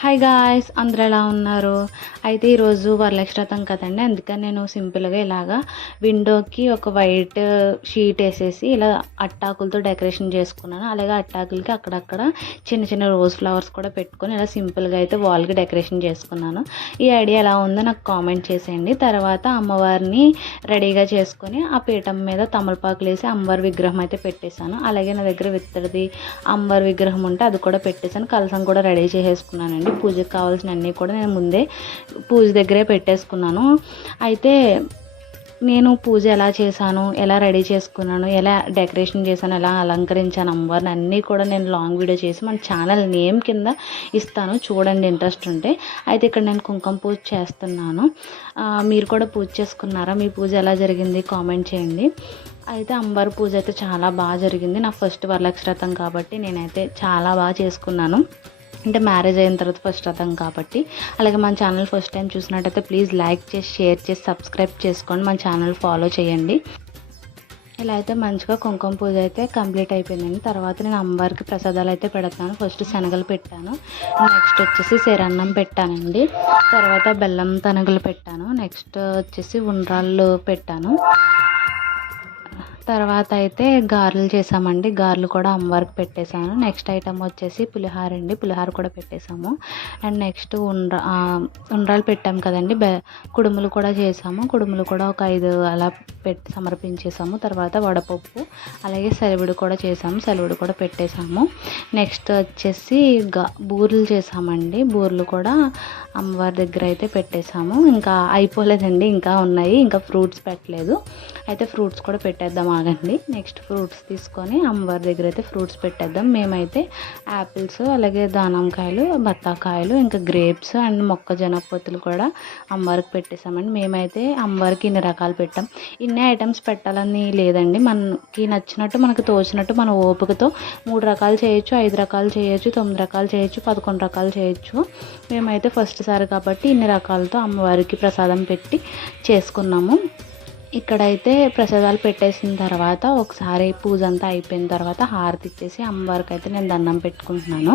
Hi guys, అందరూ ఎలా ఉన్నారు? అయితే ఈరోజు వరలక్ష్మి వ్రతం కదండి, అందుకని నేను సింపుల్గా ఇలాగా విండోకి ఒక వైట్ షీట్ వేసేసి ఇలా అట్టాకులతో డెకరేషన్ చేసుకున్నాను. అలాగే అట్టాకులకి అక్కడక్కడ చిన్న చిన్న రోజ్ ఫ్లవర్స్ కూడా పెట్టుకొని ఇలా సింపుల్గా అయితే వాల్కి డెకరేషన్ చేసుకున్నాను. ఈ ఐడియా ఎలా ఉందో నాకు కామెంట్ చేసేయండి. తర్వాత అమ్మవారిని రెడీగా చేసుకొని ఆ పీఠం మీద తమలపాకులు వేసి అమ్మవారి విగ్రహం అయితే పెట్టేశాను. అలాగే నా దగ్గర విత్తడిది అమ్మవారి విగ్రహం ఉంటే అది కూడా పెట్టేశాను. కలసం కూడా రెడీ చేసేసుకున్నానండి. పూజకు కావాల్సిన అన్నీ కూడా నేను ముందే పూజ దగ్గరే పెట్టేసుకున్నాను. అయితే నేను పూజ ఎలా చేశాను, ఎలా రెడీ చేసుకున్నాను, ఎలా డెకరేషన్ చేశాను, ఎలా అలంకరించాను అమ్మవారిని అన్నీ కూడా నేను లాంగ్ వీడియో చేసి మన ఛానల్ నేమ్ కింద ఇస్తాను, చూడండి ఇంట్రెస్ట్ ఉంటే. అయితే ఇక్కడ నేను కుంకుమ పూజ చేస్తున్నాను. మీరు కూడా పూజ చేసుకున్నారా? మీ పూజ ఎలా జరిగింది కామెంట్ చేయండి. అయితే అమ్మవారి పూజ అయితే చాలా బాగా జరిగింది. నా ఫస్ట్ వరలక్ష్మి వ్రతం కాబట్టి నేనైతే చాలా బాగా చేసుకున్నాను. అంటే మ్యారేజ్ అయిన తర్వాత ఫస్ట్ వ్రతం కాబట్టి. అలాగే మన ఛానల్ ఫస్ట్ టైం చూసినట్టయితే ప్లీజ్ లైక్ చేసి, షేర్ చేసి, సబ్స్క్రైబ్ చేసుకోండి, మన ఛానల్ ఫాలో చేయండి. ఇలా అయితే మంచిగా కుంకుమ పూజ అయితే కంప్లీట్ అయిపోయిందండి. తర్వాత నేను అమ్మవారికి ప్రసాదాలు అయితే పెడతాను. ఫస్ట్ శనగలు పెట్టాను, నెక్స్ట్ వచ్చేసి శరన్నం పెట్టానండి, తర్వాత బెల్లం తనగలు పెట్టాను, నెక్స్ట్ వచ్చేసి ఉండ్రాళ్ళు పెట్టాను. తర్వాత అయితే గారెలు చేసామండి, గారెలు కూడా అమ్మవారికి పెట్టేశాను. నెక్స్ట్ ఐటమ్ వచ్చేసి పులిహార అండి, పులిహార కూడా పెట్టేశాము. అండ్ నెక్స్ట్ ఉండ్రాలు పెట్టాం కదండి, కుడుములు కూడా చేసాము. కుడుములు కూడా ఒక 5 అలా పెట్టి సమర్పించేసాము. తర్వాత వడపప్పు అలాగే సెలవుడు కూడా చేసాము, సెలవుడు కూడా పెట్టేశాము. నెక్స్ట్ వచ్చేసి బూరెలు చేసామండి, బూరెలు కూడా అమ్మవారి దగ్గర అయితే పెట్టేశాము. ఇంకా అయిపోలేదండి, ఇంకా ఉన్నాయి, ఇంకా ఫ్రూట్స్ పెట్టలేదు. అయితే ఫ్రూట్స్ కూడా పెట్టేద్దాం ఆగండి. నెక్స్ట్ ఫ్రూట్స్ తీసుకొని అమ్మవారి దగ్గర అయితే ఫ్రూట్స్ పెట్టేద్దాం. మేమైతే యాపిల్స్, అలాగే దానిమ్మకాయలు, బత్తాకాయలు, ఇంకా గ్రేప్స్ అండ్ మొక్కజొన్న పొత్తులు కూడా అమ్మవారికి పెట్టేసామండి. మేమైతే అమ్మవారికి ఇన్ని రకాలు పెట్టాం. ఇన్ని ఐటమ్స్ పెట్టాలని లేదండి, మనకి నచ్చినట్టు, మనకు తోచినట్టు మన ఓపికతో 3 రకాలు చేయొచ్చు, 5 రకాలు చేయొచ్చు, 9 రకాలు చేయొచ్చు, 11 రకాలు చేయొచ్చు. మేమైతే ఫస్ట్ సారి కాబట్టి ఇన్ని రకాలతో అమ్మవారికి ప్రసాదం పెట్టి చేసుకున్నాము. ఇక్కడైతే ప్రసాదాలు పెట్టేసిన తర్వాత ఒకసారి పూజ అంతా అయిపోయిన తర్వాత హారతి ఇచ్చేసి అమ్మవారికి అయితే నేను దండం పెట్టుకుంటున్నాను.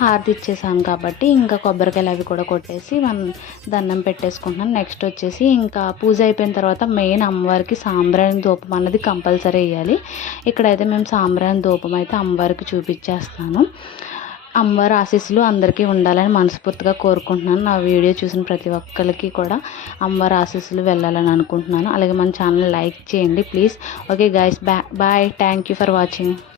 హారతి ఇచ్చేసాను కాబట్టి ఇంకా కొబ్బరికాయలు అవి కూడా కొట్టేసి దండం పెట్టేసుకుంటున్నాను. నెక్స్ట్ వచ్చేసి ఇంకా పూజ అయిపోయిన తర్వాత మెయిన్ అమ్మవారికి సాంబ్రాణి ధూపం అన్నది కంపల్సరీ వేయాలి. ఇక్కడైతే మేము సాంబ్రాణి ధూపం అయితే అమ్మవారికి చూపించేస్తాను. అమ్మవారి ఆశీస్సులు అందరికీ ఉండాలని మనస్ఫూర్తిగా కోరుకుంటున్నాను. నా వీడియో చూసిన ప్రతి ఒక్కరికి కూడా అమ్మవారి ఆశీస్సులు వెళ్ళాలని అనుకుంటున్నాను. అలాగే మన ఛానల్ లైక్ చేయండి please. Okay guys, bye, thank you for watching.